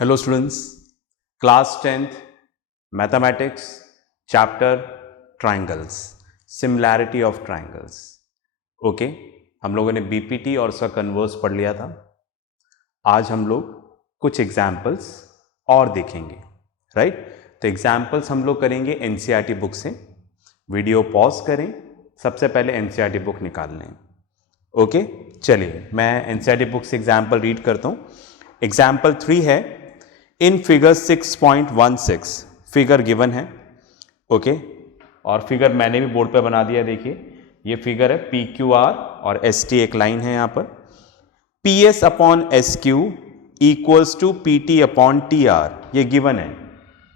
Hello students, class 10th mathematics chapter triangles, similarity of triangles. Okay, हम लोगों ने BPT और उसका कन्वर्स पढ़ लिया था। आज हम लोग कुछ एग्जाम्पल्स और देखेंगे, राइट। तो एग्जाम्पल्स हम लोग करेंगे एनसीईआरटी बुक से। वीडियो पॉज करें, सबसे पहले एनसीईआरटी बुक निकाल लें। ओके, चलिए मैं एनसीईआरटी बुक से एग्जाम्पल रीड करता हूँ। एग्जाम्पल 3 है, इन फिगर 6.16 फिगर गिवन है। ओके, और फिगर मैंने भी बोर्ड पे बना दिया। देखिए ये फिगर है, पी क्यू आर और एस टी एक लाइन है यहाँ पर। P S upon S Q equals to P T upon T R, ये गिवन है।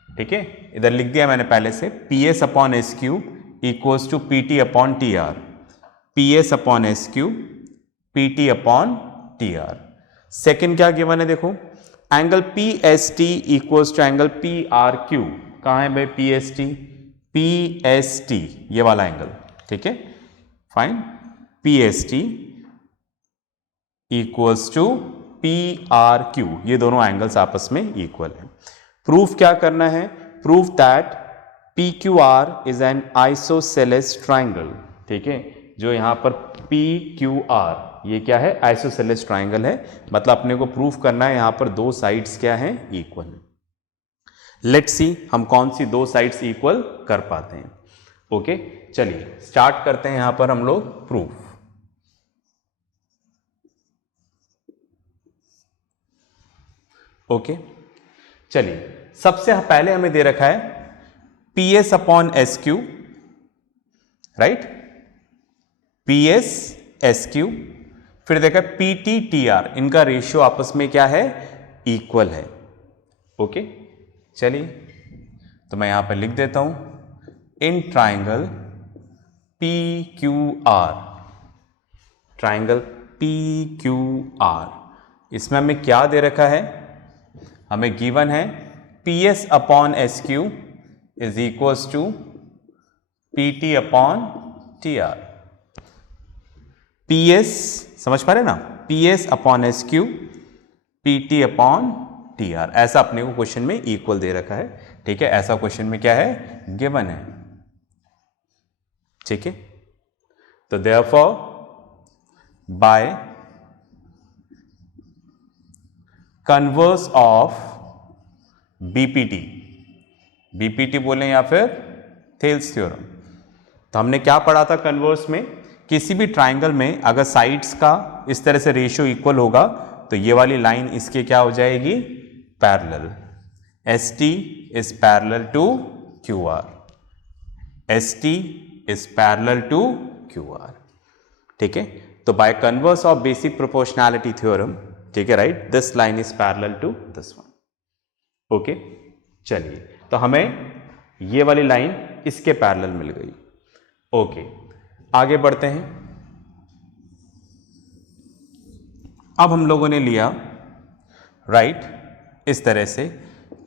ठीक है, इधर लिख दिया मैंने पहले से, P S upon S Q equals to P T upon T R. P S upon S Q P T upon T R. Second क्या गिवन है, देखो, angle P S T equals to angle P R Q. कहाँ है भाई P S T? P S T ये वाला angle, ठीक है, fine. P S T equals to P R Q, ये दोनों एंगल्स आपस में इक्वल है। प्रूफ क्या करना है? Proof that P Q are is an isosceles triangle. ठीक है, जो यहां पर पी क्यू आर ये क्या है? आइसोसेलेस ट्राइंगल है। मतलब अपने को प्रूफ करना है यहां पर दो साइड्स क्या हैं? इक्वल है। लेट्स सी हम कौन सी दो साइड्स इक्वल कर पाते हैं। ओके, चलिए स्टार्ट करते हैं यहां पर हम लोग प्रूफ। ओके, चलिए सबसे पहले हमें दे रखा है P S upon S Q, right, P S S Q, फिर देखा पी टी टी आर, इनका रेशियो आपस में क्या है? इक्वल है। ओके, चलिए तो मैं यहां पर लिख देता हूं, in triangle P Q R, triangle P Q R, इसमें हमें क्या दे रखा है? हमें गिवन है P S upon S Q is equals to P T upon T R. P S समझ पा रहे ना? P S upon S Q P T upon T R, ऐसा अपने को क्वेश्चन में इक्वल दे रखा है। ठीक है, ऐसा क्वेश्चन में क्या है? गिवन है। ठीक है, तो therefore by converse of BPT, BPT बोले या फिर थेल्स थ्योरम, तो हमने क्या पढ़ा था कन्वर्स में? किसी भी ट्राइंगल में अगर साइड्स का इस तरह से रेशियो इक्वल होगा तो ये वाली लाइन इसके क्या हो जाएगी? Parallel. S T is parallel to Q R, S T is parallel to Q R. ठीक है, तो by converse of basic proportionality theorem, ठीक है, right, this line is parallel to this one. Okay, चलिए तो हमें ये वाली लाइन इसके पैरेलल मिल गई। ओके, आगे बढ़ते हैं। अब हम लोगों ने लिया, राइट, इस तरह से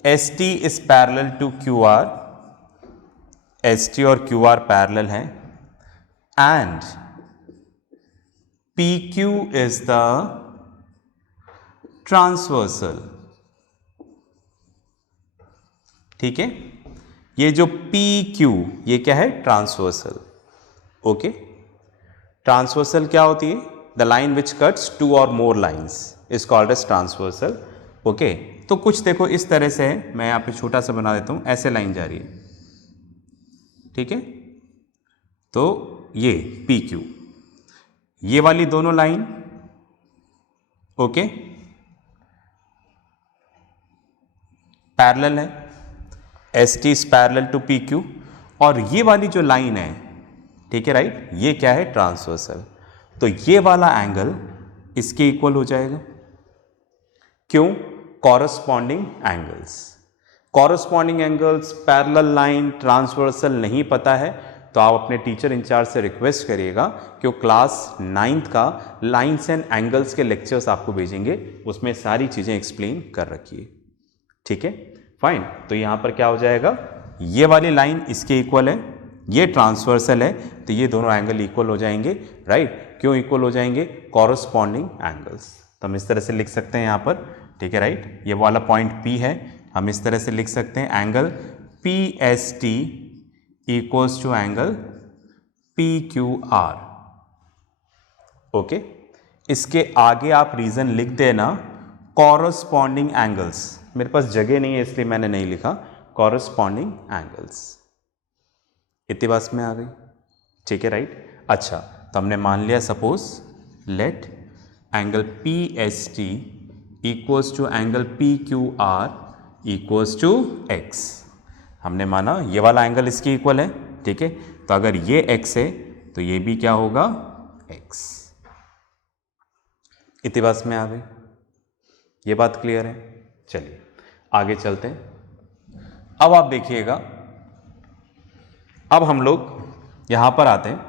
S T is parallel to Q R, S T और क्यू आर पैरेलल हैं, and P Q is the transversal. ठीक है, ये जो पी क्यू ये क्या है? ट्रांसवर्सल। ओके, ट्रांसवर्सल क्या होती है? The line which cuts two और more lines is called as transversal. Okay, तो कुछ देखो इस तरह से है, मैं यहां पे छोटा सा बना देता हूं, ऐसे लाइन जा रही है। ठीक है, तो ये पी क्यू, ये वाली दोनों लाइन, ओके, पैरेलल है, S T is parallel to P Q, और ये वाली जो लाइन है, ठीक है, राइट, ये क्या है? ट्रांसवर्सल। तो ये वाला एंगल इसके इक्वल हो जाएगा। क्यों? Corresponding angles, corresponding angles, parallel line, transversal नहीं पता है तो आप अपने टीचर इंचार्ज से रिक्वेस्ट करिएगा कि वो क्लास 9th का लाइन्स एंड एंगल्स के लेक्चर्स आपको भेजेंगे, उसमें सारी चीजें एक्सप्लेन कर रखिए। ठीक है, फाइन। तो यहां पर क्या हो जाएगा? ये वाली लाइन इसके इक्वल है, ये ट्रांसवर्सल है, तो ये दोनों एंगल इक्वल हो जाएंगे, राइट। क्यों इक्वल हो जाएंगे? Corresponding angles. तो हम इस तरह से लिख सकते हैं यहां पर ठीक है राइट। ये वाला पॉइंट P है, हम इस तरह से लिख सकते हैं angle PST equals to angle PQR। Okay, इसके आगे आप रीजन लिख देना कॉरस्पॉन्डिंग एंगल्स। मेरे पास जगह नहीं है इसलिए मैंने नहीं लिखा कॉरस्पॉन्डिंग एंगल्स। इतनी बात में आ गई, ठीक है राइट। अच्छा, तो हमने मान लिया suppose let angle PST equals to angle PQR equals to x। हमने माना ये वाला एंगल इसके इक्वल है, ठीक है। तो अगर ये x है तो ये भी क्या होगा x। इतनी बात में आ गई, ये बात क्लियर है। चलिए आगे चलते हैं। अब आप देखिएगा, अब हम लोग यहां पर आते हैं।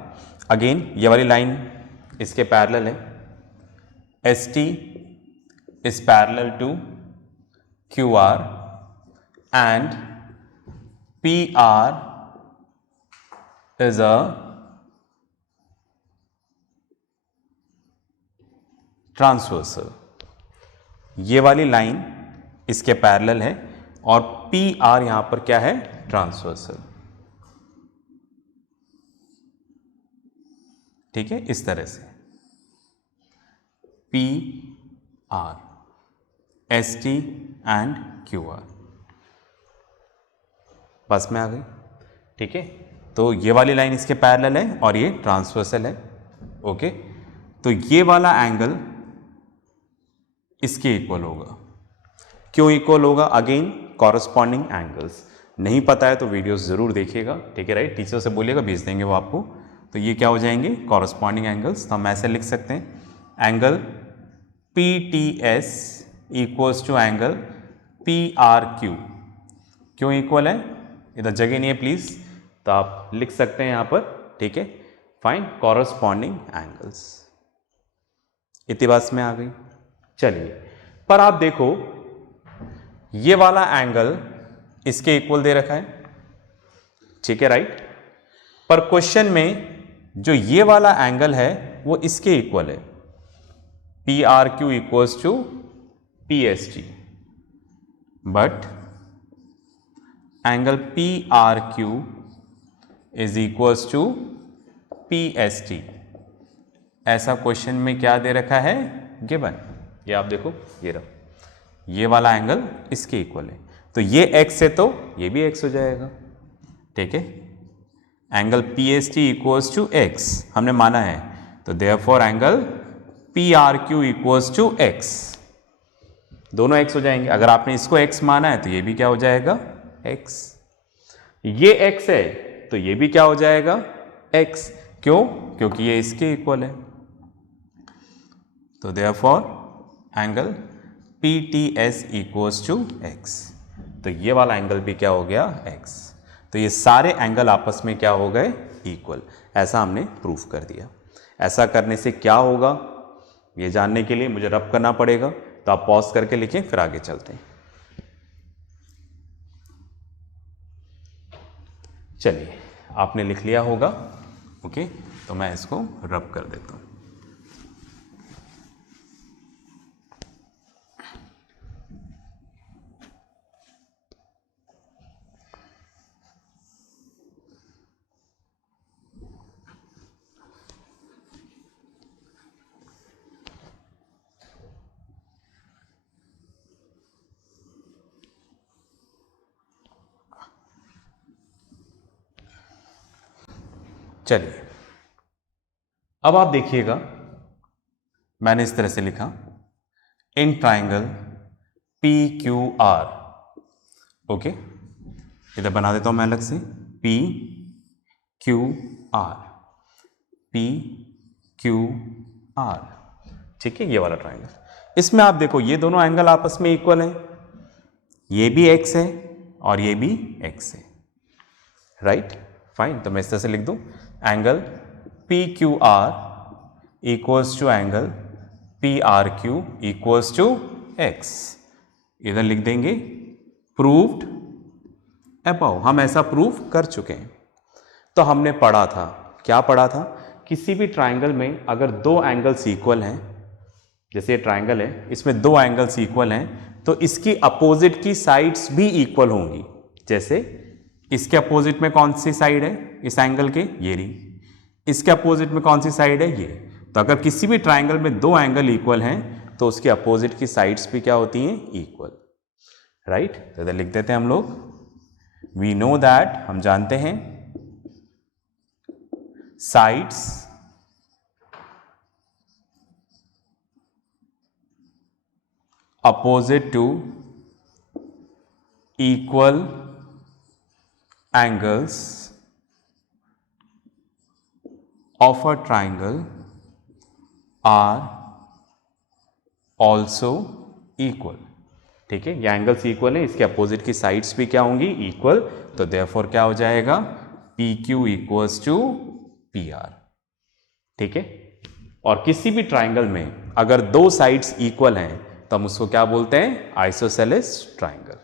अगेन ये वाली लाइन इसके पैरेलल है, ST is parallel to QR and PR is a transversal. ये वाली लाइन इसके पैरेलल है और PR यहां पर क्या है, ट्रांसवर्सल, ठीक है। इस तरह से PR ST एंड QR बस में आ गई, ठीक है। तो ये वाली लाइन इसके पैरेलल है और ये ट्रांसवर्सल है, ओके। तो ये वाला एंगल इसके इक्वल होगा। क्यों इक्वल होगा? Again corresponding angles. नहीं पता है तो वीडियोस जरूर देखिएगा, ठीक है राइट। टीचर से बोलिएगा, भेज देंगे वो आपको। तो ये क्या हो जाएंगे, कॉरस्पॉन्डिंग एंगल्स। तो हम ऐसे लिख सकते हैं angle PTS equals to angle PRQ। क्यों इक्वल है? इधर जगह नहीं है प्लीज, तो आप लिख सकते हैं यहां पर, ठीक है। Fine corresponding angles. इतनी बात में आ गई। चलिए, पर आप देखो ये वाला एंगल इसके इक्वल दे रखा है, ठीक है राइट। पर क्वेश्चन में जो ये वाला एंगल है वो इसके इक्वल है, PRQ equals to PST, but angle PRQ is equals to PST। ऐसा क्वेश्चन में क्या दे रखा है, गिवन। ये आप देखो, ये रहा, ये वाला एंगल इसके इक्वल है। तो ये x है तो ये भी x हो जाएगा, ठीक है। Angle PST equals to x हमने माना है, तो therefore angle PRQ equals to x। दोनों x हो जाएंगे। अगर आपने इसको x माना है तो ये भी क्या हो जाएगा, x। ये x है तो ये भी क्या हो जाएगा, x। क्यों? क्योंकि ये इसके इक्वल है। तो therefore angle PTS equals to x। तो ये वाला एंगल भी क्या हो गया, x। तो ये सारे एंगल आपस में क्या हो गए, इक्वल। ऐसा हमने प्रूफ कर दिया। ऐसा करने से क्या होगा ये जानने के लिए मुझे रब करना पड़ेगा, तो आप पॉज करके लिखें, फिर आगे चलते हैं। चलिए, आपने लिख लिया होगा, ओके। तो मैं इसको रब कर देता हूं। चलिए, अब आप देखिएगा, मैंने इस तरह से लिखा इन ट्राइंगल PQR, ओके। इधर बना देता हूं मैं अलग से, PQR, PQR, ठीक है। ये वाला ट्राइंगल, इसमें आप देखो ये दोनों एंगल आपस में इक्वल हैं। ये भी x है और ये भी x है, राइट। फाइन, तो मैं इस तरह से लिख दूं angle PQR equals to angle PRQ equals to x। इधर लिख देंगे प्रूव्ड अबव। हम ऐसा प्रूव कर चुके हैं। तो हमने पढ़ा था, क्या पढ़ा था, किसी भी ट्राइंगल में अगर दो एंगल्स इक्वल हैं जैसे ये ट्राइंगल है, इसमें दो एंगल्स इक्वल हैं, तो इसकी अपोजिट की साइड्स भी इक्वल होंगी। जैसे इसके अपोजिट में कौन सी साइड है इस एंगल के, ये रही। इसके अपोजिट में कौन सी साइड है, ये। तो अगर किसी भी ट्राइंगल में दो एंगल इक्वल हैं तो उसके अपोजिट की साइड्स भी क्या होती हैं, इक्वल, राइट। तो इधर लिख देते हैं हम लोग, वी नो दैट, हम जानते हैं, sides opposite to equal angles of a triangle are also equal। ठीक है, ये एंगल्स इक्वल है, इसके अपोजिट की साइड्स भी क्या होंगी, इक्वल। तो देयरफॉर क्या हो जाएगा, P Q equals to P R. ठीक है, और किसी भी ट्राइंगल में अगर दो साइड्स इक्वल हैं तो हम उसको क्या बोलते हैं, आइसोसेलेस ट्राइंगल,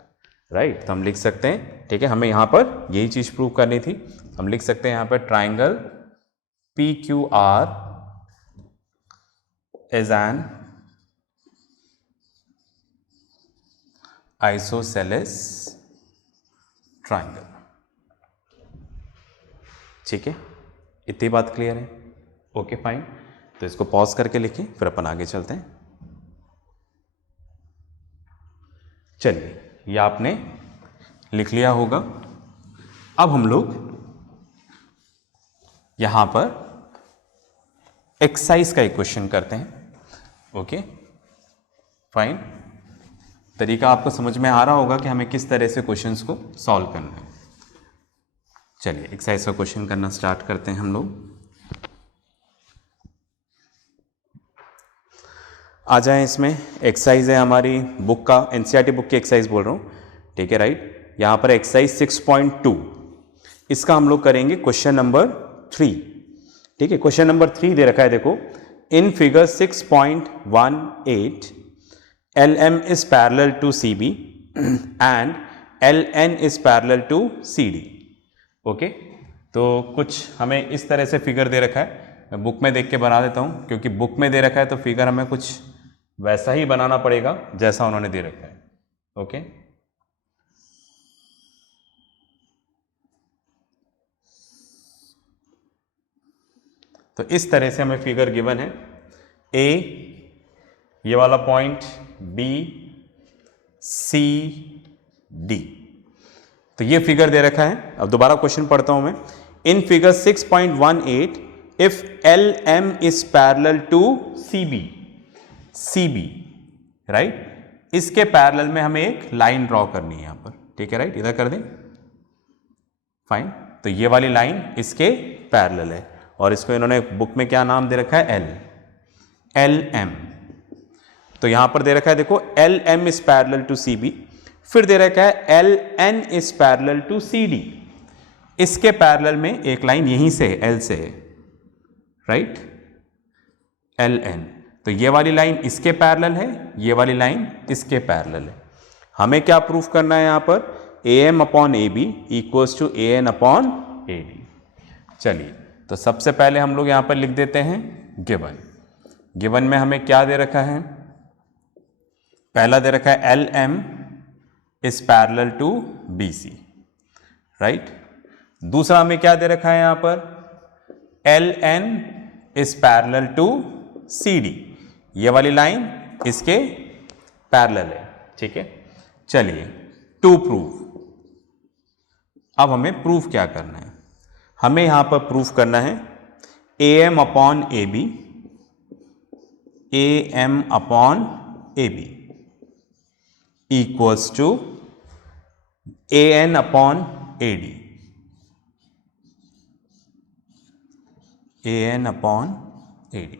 राइट। तो हम लिख सकते हैं, ठीक है, हमें यहां पर यही चीज प्रूव करनी थी। हम लिख सकते हैं यहां पर triangle P Q are is an isosceles triangle. ठीक है, इतनी बात क्लियर है, ओके फाइन। तो इसको पॉज करके लिखें, फिर अपन आगे चलते हैं। चलिए, ये आपने लिख लिया होगा। अब हम लोग यहां पर एक्सरसाइज का एक क्वेश्चन करते हैं, ओके फाइन। तरीका आपको समझ में आ रहा होगा कि हमें किस तरह से क्वेश्चंस को सॉल्व करना है। चलिए, एक्सरसाइज का क्वेश्चन करना स्टार्ट करते हैं हम लोग। आ जाए, इसमें एक्सरसाइज है हमारी बुक का, एनसीईआरटी बुक की एक्सरसाइज बोल रहा हूँ, ठीक है, राइट। यहाँ पर एक्सरसाइज 6.2, इसका हम लोग करेंगे क्वेश्चन नंबर 3। ठीक है, क्वेश्चन नंबर 3 दे रखा है, देखो, in figure 6.18 LM is parallel to CB and LN is parallel to CD। Okay, तो कुछ हमें इस तरह से फिगर दे रखा है, मैं बुक में देख के बना देता हूँ, क्योंकि बुक में दे रखा है तो फिगर हमें कुछ वैसा ही बनाना पड़ेगा जैसा उन्होंने दे रखा है। ओके, तो इस तरह से हमें फिगर गिवन है, ए ये वाला पॉइंट, बी सी डी, तो ये फिगर दे रखा है। अब दोबारा क्वेश्चन पढ़ता हूं मैं। In figure 6.18 if LM is parallel to CB, right, इसके पैरेलल में हमें एक लाइन ड्रॉ करनी है यहां पर, ठीक है, राइट, इधर कर दें, फाइन। तो ये वाली लाइन इसके पैरेलल है, और इसको इन्होंने बुक में क्या नाम दे रखा है, LM। तो यहां पर दे रखा है, देखो, LM is parallel to CB, फिर दे रखा है LN is parallel to CD। इसके पैरेलल में एक लाइन यहीं से है, L से है, राइट, LN। तो ये वाली लाइन इसके पैरेलल है, ये वाली लाइन इसके पैरेलल है। हमें क्या प्रूफ करना है यहां पर, AM upon AB equals to AN upon AD। चलिए, तो सबसे पहले हम लोग यहां पर लिख देते हैं गिवन में हमें क्या दे रखा है, पहला दे रखा है LM is parallel to BC, right. दूसरा हमें क्या दे रखा है यहां पर, LN is parallel to CD, ये वाली लाइन इसके पैरेलल है, ठीक है। चलिए, टू प्रूफ, अब हमें प्रूफ क्या करना है, हमें यहां पर प्रूफ करना है AM upon AB, AM upon AB equals to AN upon AD, AN upon AD,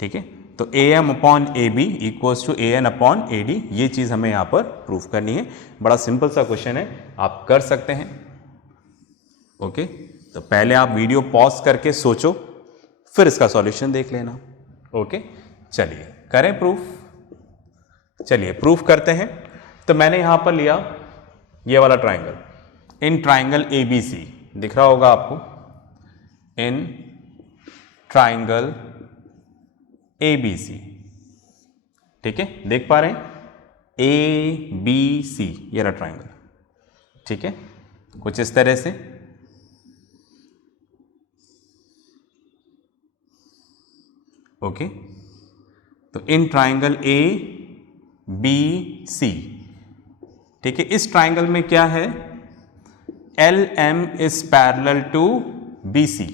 ठीक है। तो AM upon AB equals to AN upon AD, ये चीज हमें यहां पर प्रूफ करनी है। बड़ा सिंपल सा क्वेश्चन है, आप कर सकते हैं। ओके, तो पहले आप वीडियो पॉज करके सोचो, फिर इसका सॉल्यूशन देख लेना। ओके, चलिए करें प्रूफ। चलिए प्रूफ करते हैं। तो मैंने यहां पर लिया ये वाला ट्राइंगल, इन ट्राइंगल ABC, दिख रहा होगा आपको, इन ट्राइंगल ABC, ठीक है, देख पा रहे हैं, ABC, ये रहा ट्राइंगल। ठीक है, कुछ इस तरह से। ओके, तो इन ट्राइंगल ABC, ठीक है, इस ट्राइंगल में क्या है, LM is parallel to BC।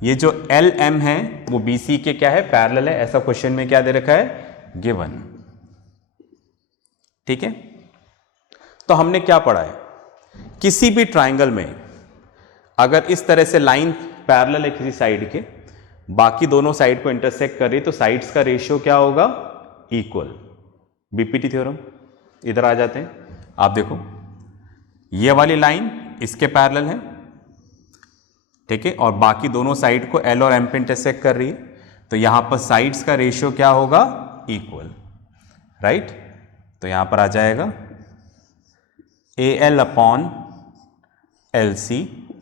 ये जो LM है वो BC के क्या है, पैरेलल है, ऐसा क्वेश्चन में क्या दे रखा है, गिवन। ठीक है, तो हमने क्या पढ़ा है, किसी भी ट्राइंगल में अगर इस तरह से लाइन पैरेलल है किसी साइड के, बाकी दोनों साइड को इंटरसेक्ट कर रही है, तो साइड्स का रेशियो क्या होगा, इक्वल। BPT theorem. इधर आ जाते हैं, आप देखो ये वाली लाइन इसके पैरेलल है, ठीक है, और बाकी दोनों साइड को L और M पे इंटरसेक्ट कर रही है, तो यहां पर साइड्स का रेशियो क्या होगा, इक्वल, राइट। तो यहां पर आ जाएगा AL upon LC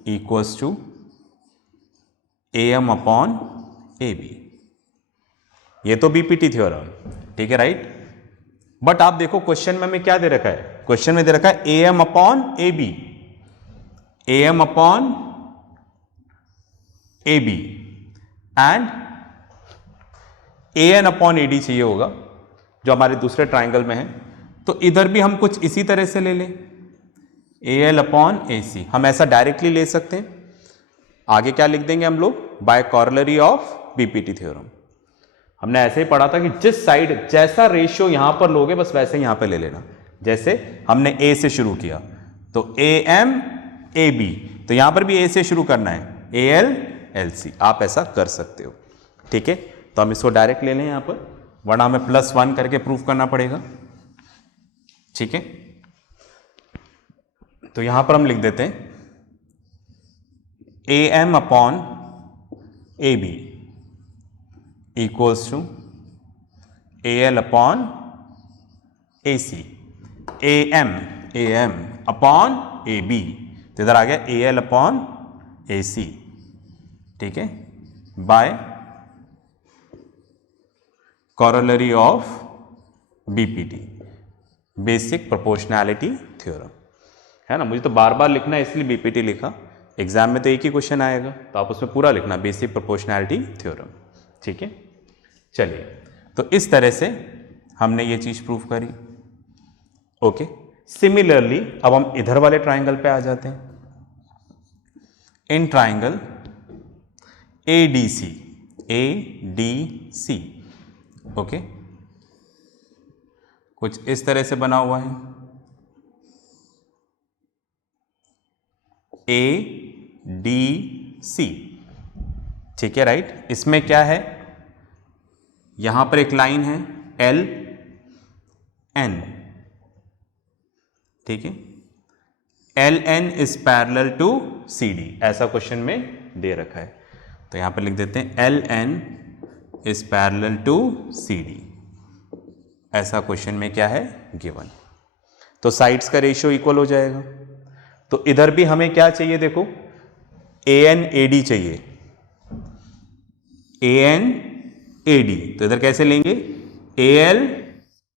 equals to AM upon AB। ये तो बीपीटी थ्योरम, ठीक है, राइट। बट आप देखो क्वेश्चन में हमें क्या दे रखा है, क्वेश्चन में दे रखा है AM upon AB, AM upon AB and AN upon AD चाहिए होगा, जो हमारे दूसरे ट्राइंगल में है। तो इधर भी हम कुछ इसी तरह से ले लें, AL अपॉन AC, हम ऐसा डायरेक्टली ले सकते हैं। आगे क्या लिख देंगे हम लोग, by corollary of BPT theorem. हमने ऐसे ही पढ़ा था कि जिस साइड जैसा रेशियो यहां पर लोगे बस वैसे यहां पर ले लेना। जैसे हमने A से शुरू किया तो AM AB, तो यहां पर भी A से शुरू करना है, AL LC, आप ऐसा कर सकते हो। ठीक है, तो हम इसको डायरेक्ट ले लें यहां पर, वरना हमें +1 करके प्रूफ करना पड़ेगा। ठीक है, तो यहां पर हम लिख देते हैं AM upon AB equals to AL upon AC, AM upon AB, तो इधर आ गया AL अपॉन AC। ठीक है, by corollary of BPT, basic proportionality theorem, है ना। मुझे तो बार बार लिखना है इसलिए बीपीटी लिखा, एग्जाम में तो एक ही क्वेश्चन आएगा, तो आप उसमें पूरा लिखना, बेसिक प्रोपोर्शनैलिटी थ्योरम। ठीक है, चलिए, तो इस तरह से हमने ये चीज प्रूफ करी। ओके, सिमिलरली अब हम इधर वाले ट्राइंगल पे आ जाते हैं। इन ट्राइंगल ADC, ओके, कुछ इस तरह से बना हुआ है, ADC। ठीक है, राइट। इसमें क्या है, यहां पर एक लाइन है LN, ठीक है, LN is parallel to CD, ऐसा क्वेश्चन में दे रखा है, तो यहां पर लिख देते हैं LN is parallel to CD, ऐसा क्वेश्चन में क्या है, गिवन। तो साइड्स का रेशियो इक्वल हो जाएगा। तो इधर भी हमें क्या चाहिए, देखो AN AD चाहिए, AN AD, तो इधर कैसे लेंगे, AL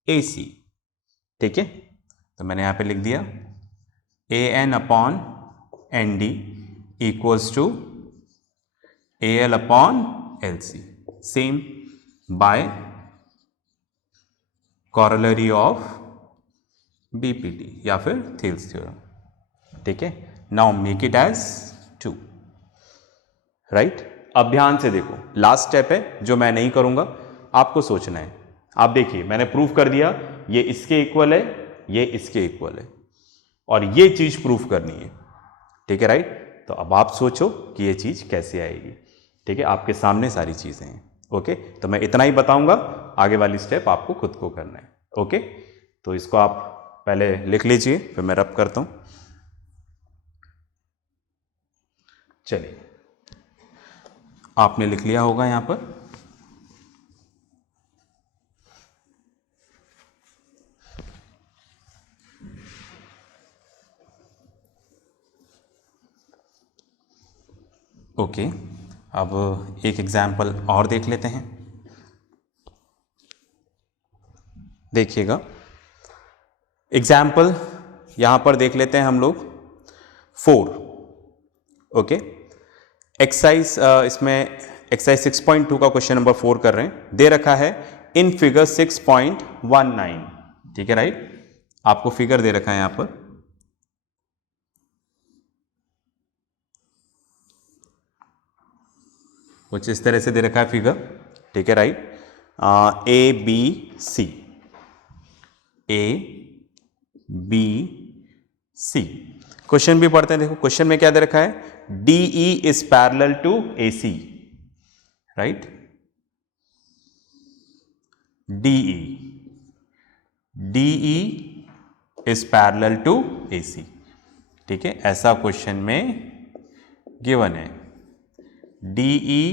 AC। ठीक है, तो मैंने यहां पे लिख दिया AN upon ND equals to AL upon LC, same by corollary of BPT या फिर थील्स थ्योरम। ठीक है, now make it as 2, right. अब ध्यान से देखो, लास्ट स्टेप है जो मैं नहीं करूंगा, आपको सोचना है। आप देखिए, मैंने प्रूफ कर दिया ये इसके इक्वल है, ये इसके इक्वल है, और ये चीज प्रूफ करनी है। ठीक है, राइट। तो अब आप सोचो कि ये चीज कैसे आएगी। ठीक है, आपके सामने सारी चीजें हैं। ओके, तो मैं इतना ही बताऊंगा, आगे वाली स्टेप आपको खुद को करना है। ओके, तो इसको आप पहले लिख लीजिए, फिर मैं रब करता हूं। चलिए, आपने लिख लिया होगा यहां पर। ओके, अब एक एग्जाम्पल और देख लेते हैं। देखिएगा एग्जाम्पल यहां पर देख लेते हैं हम लोग 4। ओके, एक्सरसाइज इसमें एक्सरसाइज 6.2 का क्वेश्चन नंबर 4 कर रहे हैं। दे रखा है इन फिगर 6.19, ठीक है राइट। आपको फिगर दे रखा है यहां पर, कुछ इस तरह से दे रखा है फिगर, ठीक है right. A B C, A B C. Question भी पढ़ते हैं। देखो क्वेश्चन में क्या दे रखा है, DE is parallel to AC, right. DE is parallel to AC, ठीक है। ऐसा क्वेश्चन में गिवन है DE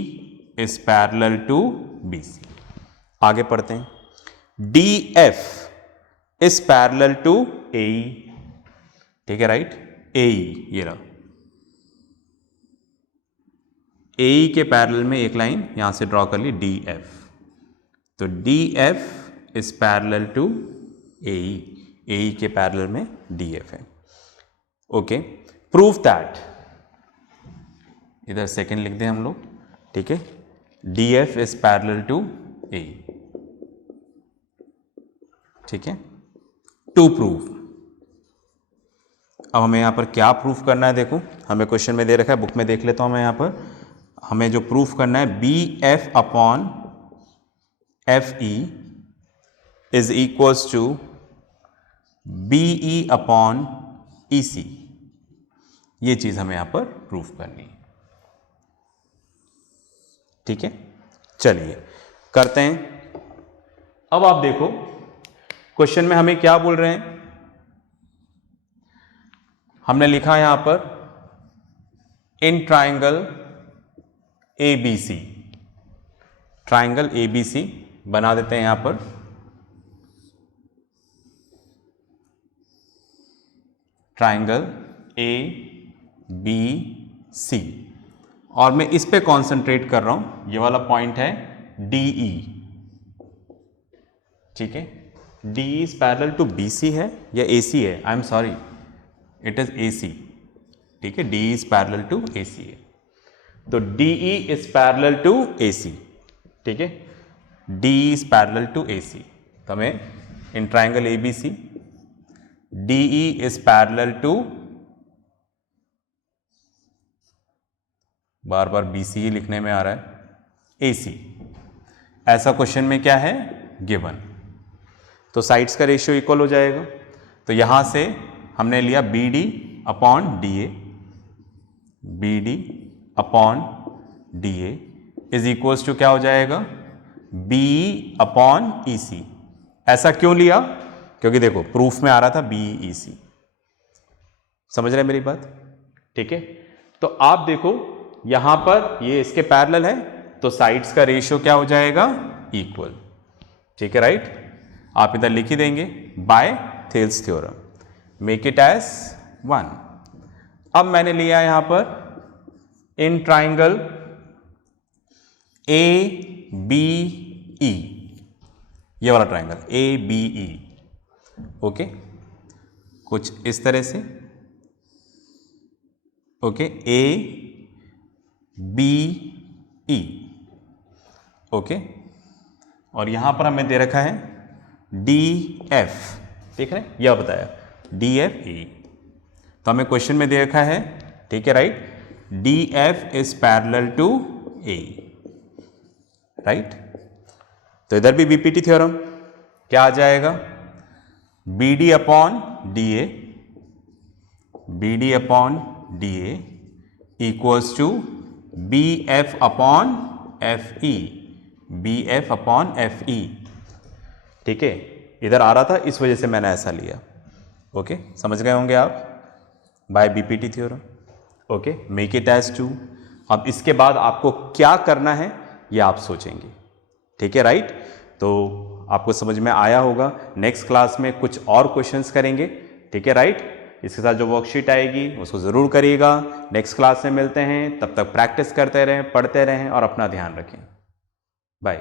is parallel to BC। आगे पढ़ते हैं, DF is parallel to AE, ठीक है राइट। AE ये रहा, AE के पैरेलल में एक लाइन यहां से ड्रॉ कर ली DF, तो DF is parallel to AE, AE के पैरेलल में DF है। ओके, प्रूव दैट, इधर सेकंड लिख दें हम लोग, ठीक है। DF is parallel to AE, ठीक है। टू प्रूव, अब हमें यहां पर क्या प्रूफ करना है, देखो हमें क्वेश्चन में दे रखा है, बुक में देख लेता हूं मैं। यहां पर हमें जो प्रूफ करना है, BF upon FE is equals to BE upon EC, ये चीज हमें यहां पर प्रूफ करनी है, ठीक है। चलिए करते हैं। अब आप देखो क्वेश्चन में हमें क्या बोल रहे हैं, हमने लिखा है यहां पर इन ट्राइंगल ABC, ट्राइंगल ABC बना देते हैं यहां पर। ट्राइंगल ABC, और मैं इस पे कॉन्सेंट्रेट कर रहा हूं, ये वाला पॉइंट है DE, ठीक है। DE is parallel to BC है या AC है, I am sorry, it is AC, ठीक है। DE is parallel to AC है, तो DE is parallel to AC, ठीक है। DE is parallel to AC, तो हमें in triangle ABC DE is parallel to, बार बार BC ही लिखने में आ रहा है, AC। ऐसा क्वेश्चन में क्या है गिवन, तो साइड्स का रेशियो इक्वल हो जाएगा। तो यहां से हमने लिया BD upon DA, BD upon DA is equals to क्या हो जाएगा, BE अपॉन EC। ऐसा क्यों लिया, क्योंकि देखो प्रूफ में आ रहा था BE EC, समझ रहे हैं मेरी बात, ठीक है। तो आप देखो यहां पर ये इसके पैरेलल है, तो साइड्स का रेशियो क्या हो जाएगा, इक्वल, ठीक है राइट। आप इधर लिख ही देंगे by Thales theorem, make it as 1। अब मैंने लिया यहां पर इन ट्राइंगल ABE, ये वाला ट्राइंगल ABE, ओके, कुछ इस तरह से, ओके, ABE, ओके। और यहां पर हमें दे रखा है DF, देख रहे हैं, यह बताया DFE, तो हमें क्वेश्चन में दे रखा है, ठीक है right, DF is parallel to A, right. तो इधर भी BPT थ्योरम क्या आ जाएगा, BD upon DA, BD upon DA equals to BF upon FE, BF upon FE, ठीक है। इधर आ रहा था इस वजह से मैंने ऐसा लिया, ओके, समझ गए होंगे आप, by BPT theorem, okay. Make it as 2। अब इसके बाद आपको क्या करना है ये आप सोचेंगे, ठीक है राइट। तो आपको समझ में आया होगा, नेक्स्ट क्लास में कुछ और क्वेश्चंस करेंगे, ठीक है राइट। इसके साथ जो वर्कशीट आएगी उसको ज़रूर करिएगा। नेक्स्ट क्लास में मिलते हैं, तब तक प्रैक्टिस करते रहें, पढ़ते रहें और अपना ध्यान रखें। बाय।